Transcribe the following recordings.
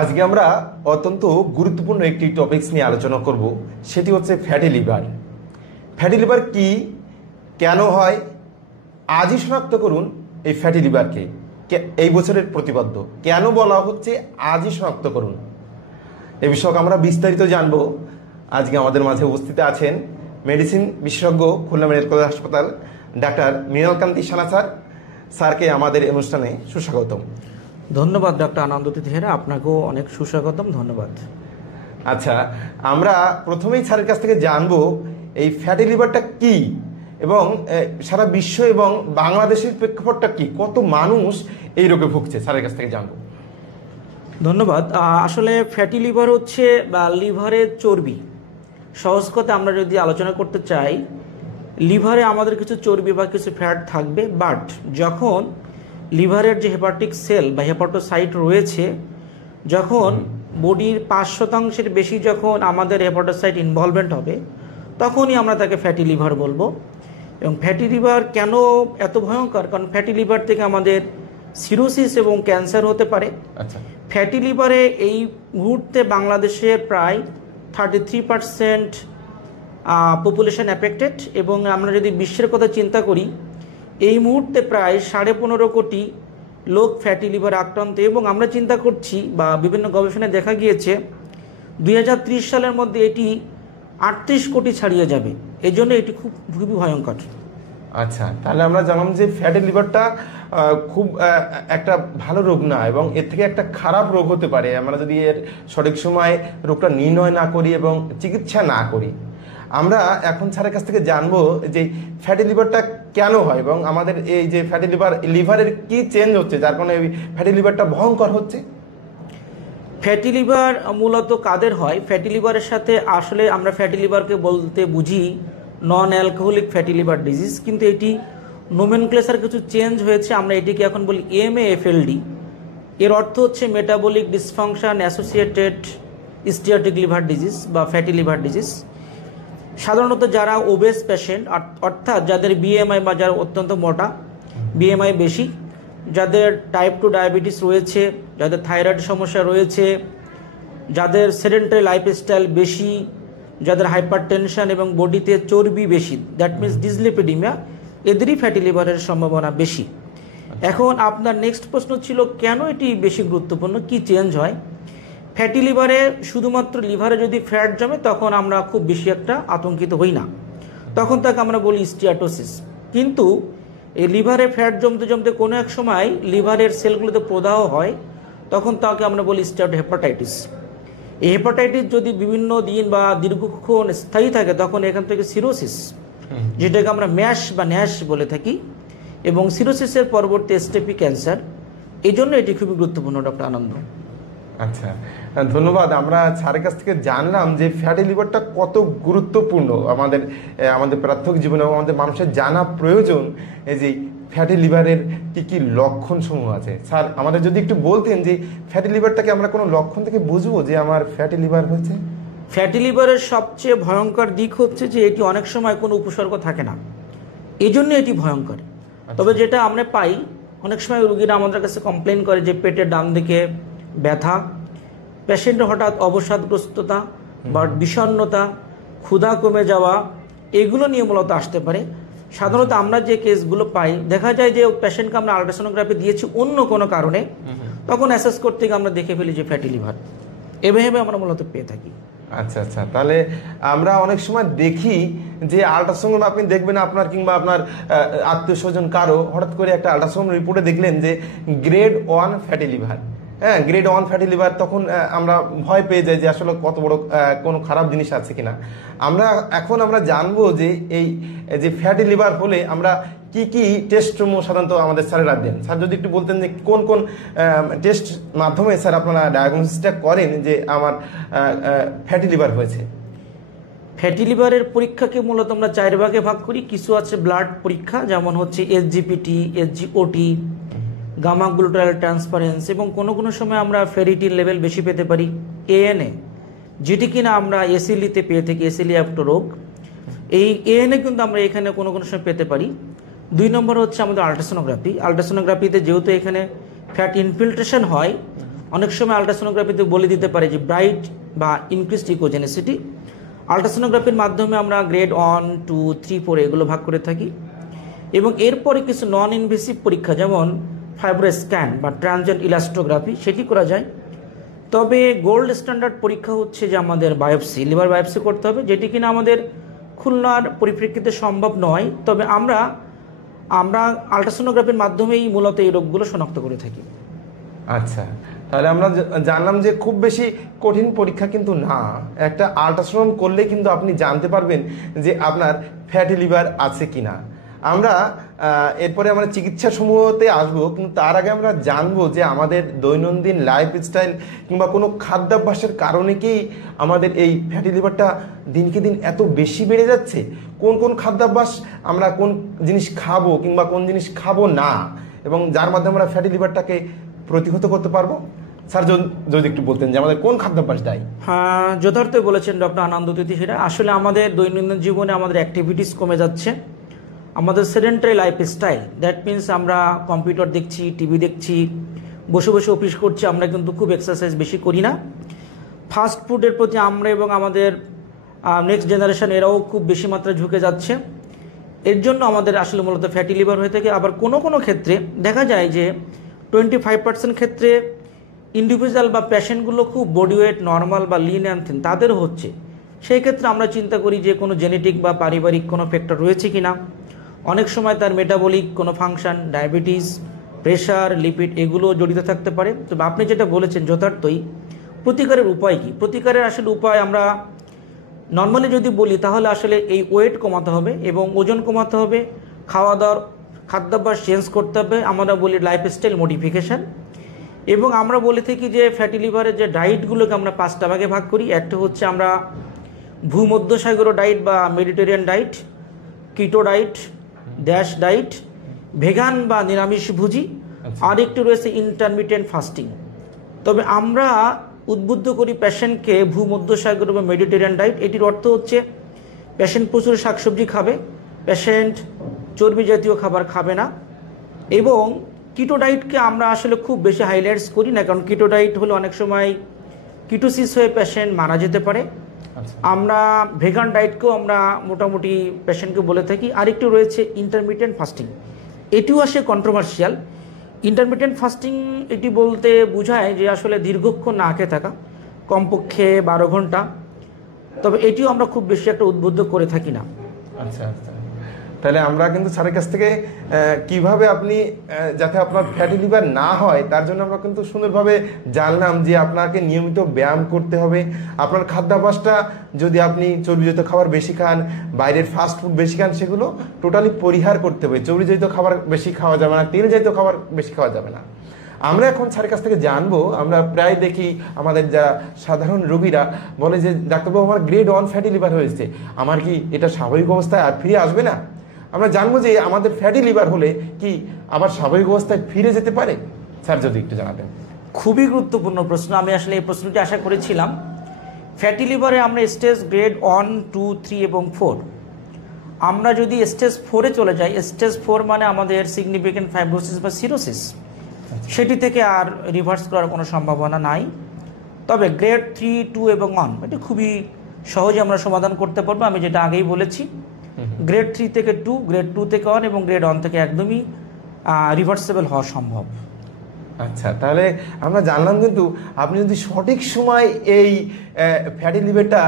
আজকে আমরা অত্যন্ত গুরুত্বপূর্ণ একটি টপিকস নিয়ে আলোচনা করব, সেটি হচ্ছে ফ্যাটি লিভার। ফ্যাটি লিভার কি, কেন হয়, আজই শনাক্ত করুন এই ফ্যাটি লিভারকে। এই বছরের প্রতিপাদ্য কেন বলা হচ্ছে আজই শনাক্ত করুন, এ বিষয়ে আমরা বিস্তারিত জানব। আজকে আমাদের মাঝে উপস্থিত আছেন মেডিসিন বিশেষজ্ঞ খুলনা মেডিকেল কলেজ হাসপাতাল ডাক্তার মৃণালকান্তি সানা স্যার। স্যারকে আমাদের অনুষ্ঠানে সুস্বাগতম। ধন্যবাদ ডক্টর আনন্দ তিথিরা, আপনাকেও অনেক সুস্বাগতম, ধন্যবাদ। আচ্ছা, আমরা প্রথমেই স্যারের কাছ থেকে জানবো এই ফ্যাটি লিভারটা কি এবং সারা বিশ্ব এবং বাংলাদেশের প্রেক্ষাপটটা কি, কত মানুষ এই রোগে ভুগছে, স্যারের কাছ থেকে জানবো। ধন্যবাদ। আসলে ফ্যাটি লিভার হচ্ছে লিভারের চর্বি। সহজ কথা আমরা যদি আলোচনা করতে চাই, লিভারে আমাদের কিছু চর্বি বা কিছু ফ্যাট থাকবে, বাট যখন লিভারের যে হেপাটিক সেল বা হেপাটোসাইট রয়েছে, যখন বডির 5% বেশি যখন আমাদের হেপাটোসাইট ইনভলভমেন্ট হবে, তখনই আমরা তাকে ফ্যাটি লিভার বলবো। এবং ফ্যাটি লিভার কেন এত ভয়ঙ্কর? কারণ ফ্যাটি লিভার থেকে আমাদের সিরোসিস এবং ক্যান্সার হতে পারে। আচ্ছা, ফ্যাটি লিভারে এই মুহূর্তে বাংলাদেশের প্রায় 33% পপুলেশন অ্যাফেক্টেড, এবং আমরা যদি বিশ্বের কথা চিন্তা করি, এই মুহূর্তে প্রায় 15.5 কোটি লোক ফ্যাটি লিভার আক্রান্ত। এবং আমরা চিন্তা করছি বা বিভিন্ন গবেষণায় দেখা গিয়েছে 2030 সালের মধ্যে এটি 38 কোটি ছাড়িয়ে যাবে। এই জন্য এটি খুবই ভয়ঙ্কর। আচ্ছা, তাহলে আমরা জানলাম যে ফ্যাটি লিভারটা খুব একটা ভালো রোগ না, এবং এর থেকে একটা খারাপ রোগ হতে পারে আমরা যদি এর সঠিক সময় রোগটা নির্ণয় না করি এবং চিকিৎসা না করি। আমরা এখন স্যারের কাছ থেকে জানবো যে ফ্যাটি লিভারটা কেন হয় এবং আমাদের এই যে ফ্যাটি লিভারের কি চেঞ্জ হচ্ছে যার কারণে এই ফ্যাটি লিভারটা ভয়ঙ্কর হচ্ছে। ফ্যাটি লিভার মূলত কাদের হয়? ফ্যাটি লিভারের সাথে আসলে আমরা ফ্যাটি লিভারকে বলতে বুঝি non alcoholic fatty liver disease, কিন্তু এটি নোমেনক্লেচার কিছু চেঞ্জ হয়েছে। আমরা এটিকে এখন বলি MAFLD। এর অর্থ হচ্ছে metabolic dysfunction associated steatotic liver disease বা ফ্যাটি লিভার ডিজিজ। সাধারণত যারা ওবেস পেশেন্ট, অর্থাৎ যাদের BMI বা যারা অত্যন্ত মোটা, BMI বেশি, যাদের টাইপ 2 ডায়াবেটিস রয়েছে, যাদের থাইরয়েড সমস্যা রয়েছে, যাদের সেডেন্টারি লাইফস্টাইল বেশি, যাদের হাইপার টেনশন এবং বডিতে চর্বি বেশি, দ্যাট মিনস ডিসলিপিডিমিয়া, এদেরই ফ্যাটি লিভারের সম্ভাবনা বেশি। এখন আপনার নেক্সট প্রশ্ন ছিল কেন এটি বেশি গুরুত্বপূর্ণ, কি চেঞ্জ হয়? ফ্যাটি লিভারে শুধুমাত্র লিভারে যদি ফ্যাট জমে তখন আমরা খুব বেশি একটা আতঙ্কিত হই না, তখন তাকে আমরা বলি স্টিয়াটোসিস। কিন্তু এই লিভারে ফ্যাট জমতে জমতে কোনো এক সময় লিভারের সেলগুলোতে প্রদাহ হয়, তখন তাকে আমরা বলি স্টিয়াটো হেপাটাইটিস। এই হেপাটাইটিস যদি বিভিন্ন দিন বা দীর্ঘক্ষণ স্থায়ী থাকে, তখন এখান থেকে সিরোসিস, যেটাকে আমরা ম্যাশ বা ন্যাশ বলে থাকি, এবং সিরোসিসের পরবর্তী স্টেপই ক্যান্সার। এই জন্য এটি খুবই গুরুত্বপূর্ণ ডক্টর আনন্দ। আচ্ছা, ধন্যবাদ। আমরা স্যারের কাছ থেকে জানলাম যে ফ্যাটি লিভারটা কত গুরুত্বপূর্ণ আমাদের প্রাথমিক জীবনে, আমাদের মানুষের জানা প্রয়োজন। এই যে ফ্যাটি লিভারের কি কি লক্ষণ সমূহ আছে, স্যার আমাদের যদি একটু বলতেন যে ফ্যাটি লিভারটাকে আমরা কোনো লক্ষণ থেকে বুঝবো যে আমার ফ্যাটি লিভার হয়েছে। ফ্যাটি লিভারের সবচেয়ে ভয়ঙ্কর দিক হচ্ছে যে এটি অনেক সময় কোনো উপসর্গ থাকে না, এই জন্য এটি ভয়ঙ্কর। তবে যেটা আমরা পাই, অনেক সময় রোগীরা আমাদের কাছে কমপ্লেন করে যে পেটের ডান দিকে ব্যথা, পেশেন্টের হঠাৎ অবসাদগ্রস্ততা বা বিষণ্ণতা, ক্ষুধা কমে যাওয়া, এগুলো নিয়ে মূলত আসতে পারে। সাধারণত আমরা যে কেসগুলো পাই, দেখা যায় যে পেশেন্টকে আমরা আল্ট্রাসোনোগ্রাফি দিয়েছি অন্য কোনো কারণে, তখন অ্যাসেস করতে গিয়ে আমরা দেখে ফেলি যে ফ্যাটি লিভার। এভাবে আমরা মূলত পেয়ে থাকি। আচ্ছা আচ্ছা, তাহলে আমরা অনেক সময় দেখি যে আল্ট্রাসাউন্ড আপনি দেখবেন আপনার কিংবা আপনার আত্মীয় স্বজন কারো হঠাৎ করে একটা আল্ট্রাসাউন্ড রিপোর্টে দেখলেন যে গ্রেড 1 ফ্যাটি লিভার। হ্যাঁ, গ্রেড 1 ফ্যাটি লিভার, তখন আমরা ভয় পেয়ে যাই যে আসলে কত বড় কোনো খারাপ জিনিস আছে কিনা। এখন আমরা জানবো যে এই যে ফ্যাটি লিভার হলে আমরা কি কি টেস্ট সাধারণত আমাদের স্যারেরা দেন। স্যার যদি একটু বলতেন যে কোন কোন টেস্ট মাধ্যমে স্যার আপনারা ডায়াগনোসিসটা করেন যে আমার ফ্যাটি লিভার হয়েছে। ফ্যাটি লিভারের পরীক্ষাকে মূলত আমরা 4 ভাগে ভাগ করি। কিছু আছে ব্লাড পরীক্ষা, যেমন হচ্ছে SGPT, SGOT, গামা গ্লুটারাল ট্রান্সফারেন্স, এবং কোনো কোনো সময় আমরা ফেরিটিন লেভেল বেশি পেতে পারি, ANA, যেটি কিনা আমরা এসিলিতে পেয়ে থাকি, এসিলিয়াপ্ট রোগ। এই ANA কিন্তু আমরা এখানে কোনো কোনো সময় পেতে পারি। 2 নম্বর হচ্ছে আমাদের আল্ট্রাসোনোগ্রাফি। আল্ট্রাসোনোগ্রাফিতে যেহেতু এখানে ফ্যাট ইনফিল্ট্রেশন হয়, অনেক সময় আলট্রাসোনোগ্রাফিতে বলে দিতে পারে যে ব্রাইট বা ইনক্রিজড ইকোজেনিসিটি। আলট্রাসোনোগ্রাফির মাধ্যমে আমরা গ্রেড 1, 2, 3, 4 এগুলো ভাগ করে থাকি। এবং এরপরে কিছু নন ইনভেসিভ পরীক্ষা যেমন ফাইব্রো স্ক্যান বা ট্রানজিয়েন্ট ইলাস্ট্রোগ্রাফি সেটি করা যায়। তবে গোল্ড স্ট্যান্ডার্ড পরীক্ষা হচ্ছে যে আমাদের বায়োপসি, লিভার বায়োপসি করতে হবে, যেটি কিনা আমাদের খুলনার পরিপ্রেক্ষিতে সম্ভব নয়। তবে আমরা আলট্রাসোনোগ্রাফির মাধ্যমেই মূলত এই রোগগুলো শনাক্ত করে থাকি। আচ্ছা, তাহলে আমরা জানলাম যে খুব বেশি কঠিন পরীক্ষা কিন্তু না, একটা আল্ট্রাসাউন্ড করলে কিন্তু আপনি জানতে পারবেন যে আপনার ফ্যাটি লিভার আছে কিনা। আমরা এরপরে আমরা চিকিৎসা সমূহতে আসবো, কিন্তু তার আগে আমরা জানবো যে আমাদের দৈনন্দিন লাইফস্টাইল কিংবা কোনো খাদ্যাভ্যাসের কারণে কি আমাদের এই ফ্যাটি লিভারটা দিনকে দিন এত বেশি বেড়ে যাচ্ছে। কোন কোন খাদ্যাভ্যাস, আমরা কোন জিনিস খাবো কিংবা কোন জিনিস খাবো না, এবং যার মাধ্যমে আমরা ফ্যাটি লিভারটাকে প্রতিহত করতে পারবো। স্যার যদি একটু বলতেন যে আমাদের কোন খাদ্যাভ্যাস দায়ী। হ্যাঁ, যথার্থই বলেছেন ডক্টর আনন্দ তিথি। সেটা আসলে আমাদের দৈনন্দিন জীবনে আমাদের অ্যাক্টিভিটিস কমে যাচ্ছে, আমাদের সেডেন্টারি লাইফস্টাইল, দ্যাট মিনস আমরা কম্পিউটার দেখছি, টিভি দেখছি, বসে বসে অফিস করছি, আমরা কিন্তু খুব এক্সারসাইজ বেশি করি না। ফাস্ট ফুডের প্রতি আমরা এবং আমাদের নেক্সট জেনারেশন এরাও খুব বেশি মাত্রায় ঝুঁকে যাচ্ছে। এর জন্য আমাদের আসলে মূলত ফ্যাটি লিভার হয়ে থাকে। আবার কোনো কোনো ক্ষেত্রে দেখা যায় যে 25% ক্ষেত্রে ইন্ডিভিজুয়াল বা পেশেন্টগুলো খুব বডি ওয়েট নর্মাল বা লিন অ্যান্ড থিন তাদেরও হচ্ছে। সেই ক্ষেত্রে আমরা চিন্তা করি যে কোনো জেনেটিক বা পারিবারিক কোনো ফ্যাক্টর রয়েছে কি না। অনেক সময় তার মেটাবলিক কোনো ফাংশন, ডায়াবেটিস, প্রেশার, লিপিড এগুলো জড়িত থাকতে পারে। তবে আপনি যেটা বলেছেন যথার্থই। প্রতিকারের উপায় কি? প্রতিকারের আসলে উপায় আমরা নর্মালি যদি বলি তাহলে আসলে এই ওয়েট কমাতে হবে এবং ওজন কমাতে হবে, খাওয়া দাওয়ার খাদ্যাভ্যাস চেঞ্জ করতে হবে, আমরা বলি লাইফস্টাইল মডিফিকেশান। এবং আমরা বলে থাকি যে ফ্যাটি লিভারের যে ডায়েটগুলোকে আমরা 5টা ভাগে ভাগ করি। একটা হচ্ছে আমরা ভূমধ্যসাগরীয় ডায়েট বা Mediterranean diet, keto diet, dash diet, vegan বা নিরামিষভোজী, আর একটু রয়েছে ইন্টারমিটেন্ট ফাস্টিং। তবে আমরা উদ্বুদ্ধ করি পেশেন্টকে ভূমধ্যসাগরীয় বা মেডিটেরিয়ান ডায়েট। এটির অর্থ হচ্ছে পেশেন্ট প্রচুর শাকসবজি খাবে, পেশেন্ট চর্বি জাতীয় খাবার খাবে না। এবং কিটো ডায়েটকে আমরা আসলে খুব বেশি হাইলাইটস করি না, কারণ কিটো ডায়েট হলে অনেক সময় কিটোসিস হয়ে পেশেন্ট মারা যেতে পারে। আমরা ভেগান ডায়েটকেও আমরা মোটামুটি পেশেন্টকে বলে থাকি। আরেকটু রয়েছে ইন্টারমিটেন্ট ফাস্টিং, এটিও আসে কন্ট্রোভার্সিয়াল। ইন্টারমিটেন্ট ফাস্টিং এটি বলতে বোঝায় যে আসলে দীর্ঘক্ষণ না খেয়ে থাকা, কমপক্ষে 12 ঘন্টা। তবে এটিও আমরা খুব বেশি একটা উদ্বুদ্ধ করে থাকি না। আচ্ছা আচ্ছা, তাহলে আমরা কিন্তু স্যারের কাছ থেকে কিভাবে আপনি যাতে আপনার ফ্যাটি লিভার না হয় তার জন্য আমরা কিন্তু সুন্দরভাবে জানলাম যে আপনাকে নিয়মিত ব্যায়াম করতে হবে। আপনার খাদ্যাভ্যাসটা যদি আপনি চর্বিজাত খাবার বেশি খান, বাইরের ফাস্ট ফুড বেশি খান, সেগুলো টোটালি পরিহার করতে হবে। চর্বিজাত খাবার বেশি খাওয়া যাবে না, তেল জাতীয় খাবার বেশি খাওয়া যাবে না। আমরা এখন স্যারের কাছ থেকে জানবো, আমরা প্রায় দেখি আমাদের যারা সাধারণ রোগীরা বলে যে ডাক্তারবাবু আমার গ্রেড 1 ফ্যাটি লিভার হয়েছে, আমার কি এটা স্বাভাবিক অবস্থায় আর ফিরে আসবে না? আমরা জানবো যে আমাদের ফ্যাটি লিভার হলে কি আবার স্বাভাবিক অবস্থায় ফিরে যেতে পারে। স্যার যদি একটু জানাতেন। খুবই গুরুত্বপূর্ণ প্রশ্ন। আমি আসলে এই প্রশ্নটি আশা করেছিলাম। ফ্যাটি লিভারে আমরা স্টেজ গ্রেড 1, 2, 3 এবং 4। আমরা যদি স্টেজ 4-এ চলে যাই, স্টেজ 4 মানে আমাদের সিগনিফিকেন্ট ফাইব্রোসিস বা সিরোসিস, সেটি থেকে আর রিভার্স করার কোনো সম্ভাবনা নাই। তবে গ্রেড 3, 2 এবং 1 এটি খুবই সহজে আমরা সমাধান করতে পারবো। আমি যেটা আগেই বলেছি, গ্রেড 3 থেকে 2, গ্রেড 2 থেকে 1 এবং গ্রেড 1 থেকে একদমই রিভার্সেবল হওয়া সম্ভব। আচ্ছা, তাহলে আমরা জানলাম কিন্তু আপনি যদি সঠিক সময় এই ফ্যাটি লিভারটা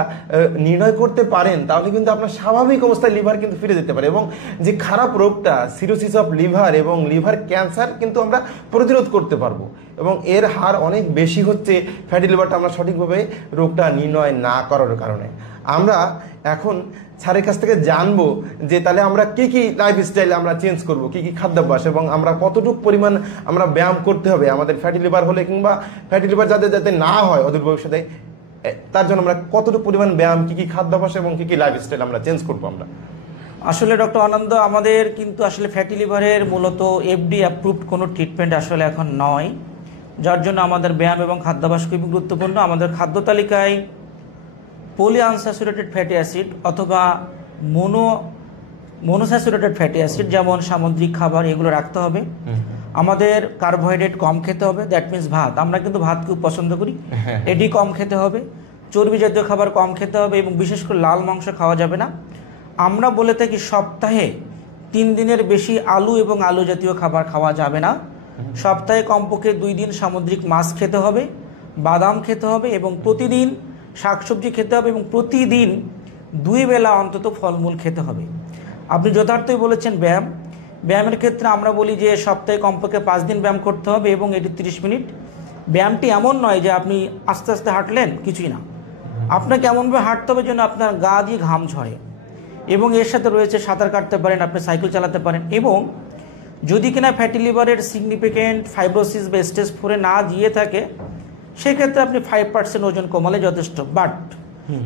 নির্ণয় করতে পারেন তাহলে কিন্তু আপনার স্বাভাবিক অবস্থায় লিভার কিন্তু ফিরে যেতে পারে, এবং যে খারাপ রোগটা সিরোসিস অফ লিভার এবং লিভার ক্যান্সার কিন্তু আমরা প্রতিরোধ করতে পারবো। এবং এর হার অনেক বেশি হচ্ছে ফ্যাটি লিভারটা আমরা সঠিকভাবে রোগটা নির্ণয় না করার কারণে। আমরা এখন স্যারের কাছ থেকে জানবো যে তাহলে আমরা কি কি লাইফস্টাইল আমরা চেঞ্জ করব, কি কি খাদ্যাভ্যাস, এবং আমরা কতটুকু পরিমাণ আমরা ব্যায়াম করতে হবে আমাদের ফ্যাটি লিভার হলে, কিংবা ফ্যাটি লিভার যাতে না হয় অদূর ভবিষ্যতে, তার জন্য আমরা কতটুকু পরিমাণ ব্যায়াম, কি কি খাদ্যাভ্যাস এবং কি কি লাইফস্টাইল আমরা চেঞ্জ করবো। আমরা আসলে ডক্টর আনন্দ, আমাদের কিন্তু আসলে ফ্যাটি লিভারের মূলত এফডি অ্যাপ্রুভড কোনো ট্রিটমেন্ট আসলে এখন নয়, যার জন্য আমাদের ব্যায়াম এবং খাদ্যাভ্যাস খুবই গুরুত্বপূর্ণ। আমাদের খাদ্য তালিকায় পলি আনস্যাচুরেটেড ফ্যাটি অ্যাসিড অথবা মনোস্যাচুরেটেড ফ্যাটি অ্যাসিড যেমন সামুদ্রিক খাবার এগুলো রাখতে হবে। আমাদের কার্বোহাইড্রেট কম খেতে হবে, দ্যাট মিনস ভাত, আমরা কিন্তু ভাত খুব পছন্দ করি, এটি কম খেতে হবে। চর্বি জাতীয় খাবার কম খেতে হবে এবং বিশেষ করে লাল মাংস খাওয়া যাবে না। আমরা বলে থাকি সপ্তাহে 3 দিনের বেশি আলু এবং আলু জাতীয় খাবার খাওয়া যাবে না। সপ্তাহে কমপক্ষে 2 দিন সামুদ্রিক মাছ খেতে হবে, বাদাম খেতে হবে এবং প্রতিদিন শাকসবজি খেতে হবে এবং প্রতিদিন 2 বেলা অন্তত ফলমূল খেতে হবে। আপনি যথার্থই বলেছেন ব্যায়াম। ব্যায়ামের ক্ষেত্রে আমরা বলি যে সপ্তাহে কমপক্ষে 5 দিন ব্যায়াম করতে হবে এবং এটি 30 মিনিট। ব্যায়ামটি এমন নয় যে আপনি আস্তে আস্তে হাঁটলেন, কিছুই না, আপনাকে এমনভাবে হাঁটতে হবে যেন আপনার গা দিয়ে ঘাম ঝরে এবং এর সাথে রয়েছে সাঁতার কাটতে পারেন, আপনি সাইকেল চালাতে পারেন এবং যদি কিনা ফ্যাটি লিভারের সিগনিফিকেন্ট ফাইব্রোসিস বা স্টেজ 4-এ না দিয়ে থাকে সেক্ষেত্রে আপনি 5% ওজন কমালে যথেষ্ট। বাট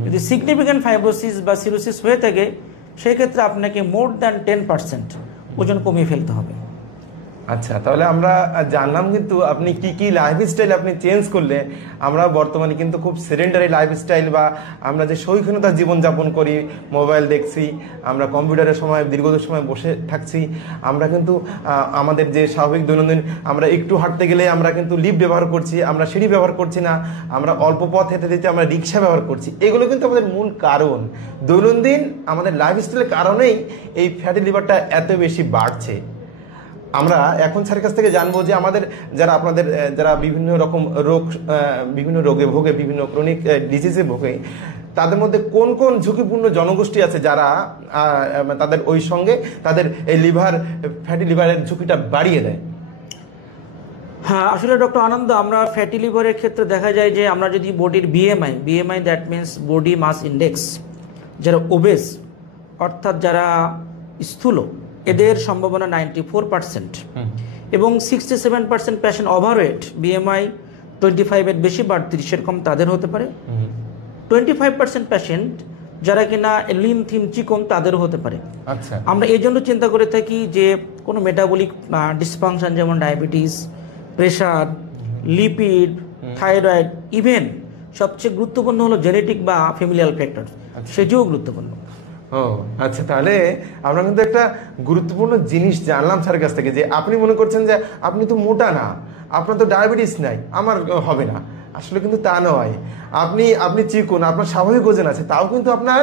যদি সিগনিফিকেন্ট ফাইব্রোসিস বা সিরোসিস হয়ে থাকে সেক্ষেত্রে আপনাকে মোর দ্যান 10% ওজন কমিয়ে ফেলতে হবে। আচ্ছা, তাহলে আমরা জানলাম কিন্তু আপনি কি কি লাইফস্টাইল আপনি চেঞ্জ করলে আমরা বর্তমানে কিন্তু খুব সেডেন্টারি লাইফস্টাইল বা আমরা যে সৌখিনতার জীবনযাপন করি, মোবাইল দেখছি, আমরা কম্পিউটারের সময় দীর্ঘদিন সময় বসে থাকছি, আমরা কিন্তু আমাদের যে স্বাভাবিক দৈনন্দিন আমরা একটু হাঁটতে গেলে আমরা কিন্তু লিফট ব্যবহার করছি, আমরা সিঁড়ি ব্যবহার করছি না, আমরা অল্প পথ হেঁটে দিতে আমরা রিক্সা ব্যবহার করছি। এগুলো কিন্তু আমাদের মূল কারণ, দৈনন্দিন আমাদের লাইফস্টাইলের কারণেই এই ফ্যাটি লিভারটা এত বেশি বাড়ছে। আমরা এখন স্যারের কাছ থেকে জানবো যে আমাদের যারা বিভিন্ন রকম বিভিন্ন রোগে ভোগে, বিভিন্ন ক্রনিক ডিজিজে ভোগে, তাদের মধ্যে কোন কোন ঝুঁকিপূর্ণ জনগোষ্ঠী আছে যারা তাদের ওই সঙ্গে তাদের এই ফ্যাটি লিভারের ঝুঁকিটা বাড়িয়ে দেয়? হ্যাঁ, আসলে ডক্টর আনন্দ, আমরা ফ্যাটি লিভারের ক্ষেত্রে দেখা যায় যে আমরা যদি বডির BMI that means body mass index, যারা ওবেস অর্থাৎ যারা স্থূল, এদের সম্ভাবনা 94% এবং 67% পেশেন্ট ওভারওয়েট, বিএমআই 25-এর বেশি বা 30-এর কম তাদের হতে পারে। 25% পেশেন্ট যারা কিনা লিন থিন চিকন তাদেরও হতে পারে। আচ্ছা, আমরা এই জন্য চিন্তা করে থাকি যে কোনো মেটাবলিক ডিসফাংশন যেমন diabetes, pressure, lipid, thyroid, even সবচেয়ে গুরুত্বপূর্ণ হলো জেনেটিক বা ফ্যামিলিয়াল ফ্যাক্টর, সেটিও গুরুত্বপূর্ণ। ও আচ্ছা, তাহলে আমরা কিন্তু একটা গুরুত্বপূর্ণ জিনিস জানলাম স্যারের কাছ থেকে যে আপনি মনে করছেন যে আপনি তো মোটা না, আপনার তো ডায়াবেটিস নাই, আমার হবে না। আসলে কিন্তু তা নয়, আপনি চিকন, আপনার স্বাভাবিক ওজন আছে, তাও কিন্তু আপনার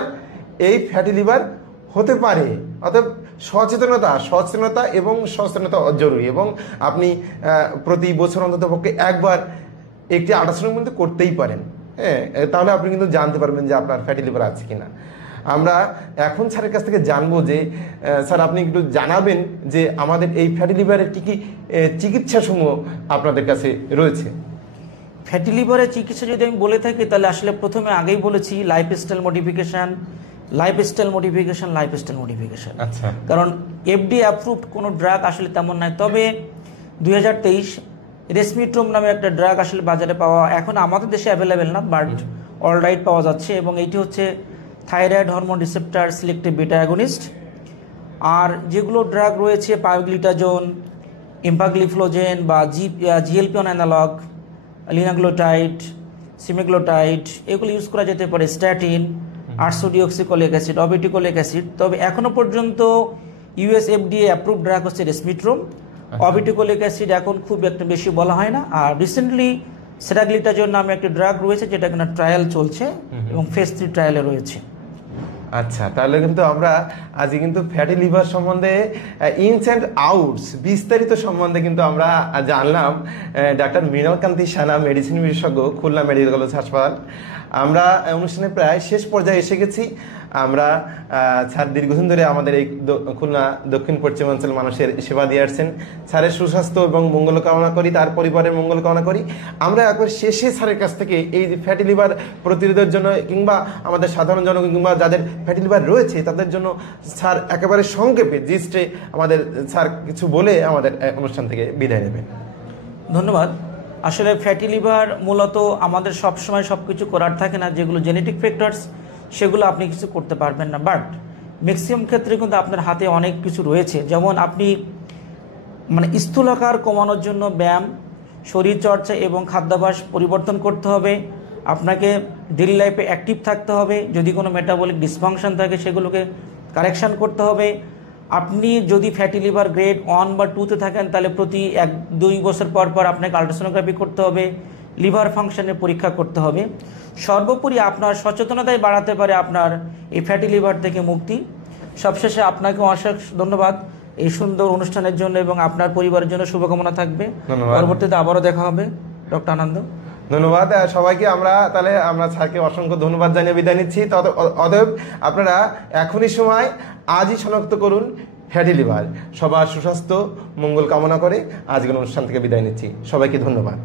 এই ফ্যাটি লিভার হতে পারে। অর্থাৎ সচেতনতা এবং সচেতনতা জরুরি এবং আপনি প্রতি বছর অন্তত পক্ষে একবার একটি আল্ট্রাসাউন্ড কিন্তু করতেই পারেন। হ্যাঁ, তাহলে আপনি কিন্তু জানতে পারবেন যে আপনার ফ্যাটি লিভার আছে কিনা। আমরা এখন স্যারের কাছ থেকে জানবো যে স্যার আপনি একটু জানাবেন যে আমাদের এই ফ্যাটি লিভারের কী কী চিকিৎসাসমূহ আপনাদের কাছে রয়েছে। ফ্যাটি লিভারের চিকিৎসা যদি আমি বলে থাকি তাহলে আসলে প্রথমে আগেই বলেছি লাইফস্টাইল মডিফিকেশান। আচ্ছা, কারণ এফডি অ্যাপ্রুভড কোনো ড্রাগ আসলে তেমন নাই। তবে 2023 রেসমিট্রোম নামে একটা ড্রাগ আসলে বাজারে পাওয়া, এখন আমাদের দেশে অ্যাভেলেবেল না, বাট অলরাইট পাওয়া যাচ্ছে এবং এইটি হচ্ছে thyroid hormone receptor selective beta agonist. আর যেগুলো ড্রাগ রয়েছে পায়োগ্লিটাজোন, এম্পাগ্লিফ্লোজেন বা জিএলপি-1 অ্যানালগ, লিনাগ্লোটাইড, সিমেগ্লোটাইড, এগুলো ইউজ করা যেতে পারে। Statin, ursodeoxycholic acid, obeticholic acid. তবে এখনো পর্যন্ত ইউএস এফডিএ অ্যাপ্রুভড ড্রাগ হচ্ছে রেসমিট্রোম। অবিটিকোলিক অ্যাসিড এখন খুব একটা বেশি বলা হয় না। আর রিসেন্টলি সেরাগ্লিটাজোন নামে একটা ড্রাগ রয়েছে যেটা কিনা ট্রায়াল চলছে এবং ফেজ 3 ট্রায়ালে রয়েছে। আচ্ছা, তাহলে কিন্তু আমরা আজকে কিন্তু ফ্যাটি লিভার সম্বন্ধে ইনস অ্যান্ড আউটস বিস্তারিত সম্বন্ধে কিন্তু আমরা জানলাম ডাক্তার মৃণালকান্তি সানা, মেডিসিন বিশেষজ্ঞ, খুলনা মেডিকেল কলেজ হাসপাতাল। আমরা অনুষ্ঠানে প্রায় শেষ পর্যায়ে এসে গেছি। আমরা স্যার দীর্ঘদিন ধরে আমাদের এই খুলনা দক্ষিণ পশ্চিমাঞ্চল মানুষের সেবা দিয়ে আসছেন। স্যারের সুস্বাস্থ্য এবং মঙ্গল কামনা করি, তার পরিবারের মঙ্গল কামনা করি। আমরা একবার শেষে স্যারের কাছ থেকে এই ফ্যাটি লিভার প্রতিরোধের জন্য কিংবা আমাদের সাধারণ জনগণ কিংবা যাদের ফ্যাটি লিভার রয়েছে তাদের জন্য স্যার একেবারে সংক্ষেপে জিস্টে আমাদের স্যার কিছু বলে আমাদের অনুষ্ঠান থেকে বিদায় নেবেন। ধন্যবাদ। আসলে ফ্যাটি লিভার মূলত আমাদের সবসময় সব কিছু করার থাকে না, যেগুলো জেনেটিক ফ্যাক্টরস সেগুলো আপনি কিছু করতে পারবেন না, বাট ম্যাক্সিমাম ক্ষেত্রে কিন্তু আপনার হাতে অনেক কিছু রয়েছে। যেমন আপনি স্থূলাকার কমানোর জন্য ব্যায়াম, শরীরচর্চা এবং খাদ্যাভ্যাস পরিবর্তন করতে হবে। আপনাকে ডেইলি লাইফে অ্যাক্টিভ থাকতে হবে। যদি কোনো মেটাবলিক ডিসফাংশন থাকে সেগুলোকে কারেকশান করতে হবে। আপনি যদি ফ্যাটি লিভার গ্রেড 1 বা 2-তে থাকেন তাহলে প্রতি 1-2 বছর পর পর আপনাকে আল্ট্রাসোনোগ্রাফি করতে হবে, লিভার ফাংশনের পরীক্ষা করতে হবে। সর্বোপরি আপনার সচেতনতাই বাড়াতে পারে আপনার এই ফ্যাটি লিভার থেকে মুক্তি। সবশেষে আপনাকে অশেষ ধন্যবাদ এই সুন্দর অনুষ্ঠানের জন্য এবং আপনার পরিবারের জন্য শুভকামনা থাকবে। ধন্যবাদ। পরবর্তীতে আবারও দেখা হবে। ডক্টর আনন্দ, ধন্যবাদ সবাইকে। আমরা স্যারকে অসংখ্য ধন্যবাদ জানিয়ে বিদায় নিচ্ছি। অতএব আপনারা এখনই সময় আজই শনাক্ত করুন ফ্যাটি লিভার। সবার সুস্বাস্থ্য মঙ্গল কামনা করে আজকের অনুষ্ঠান থেকে বিদায় নিচ্ছি। সবাইকে ধন্যবাদ।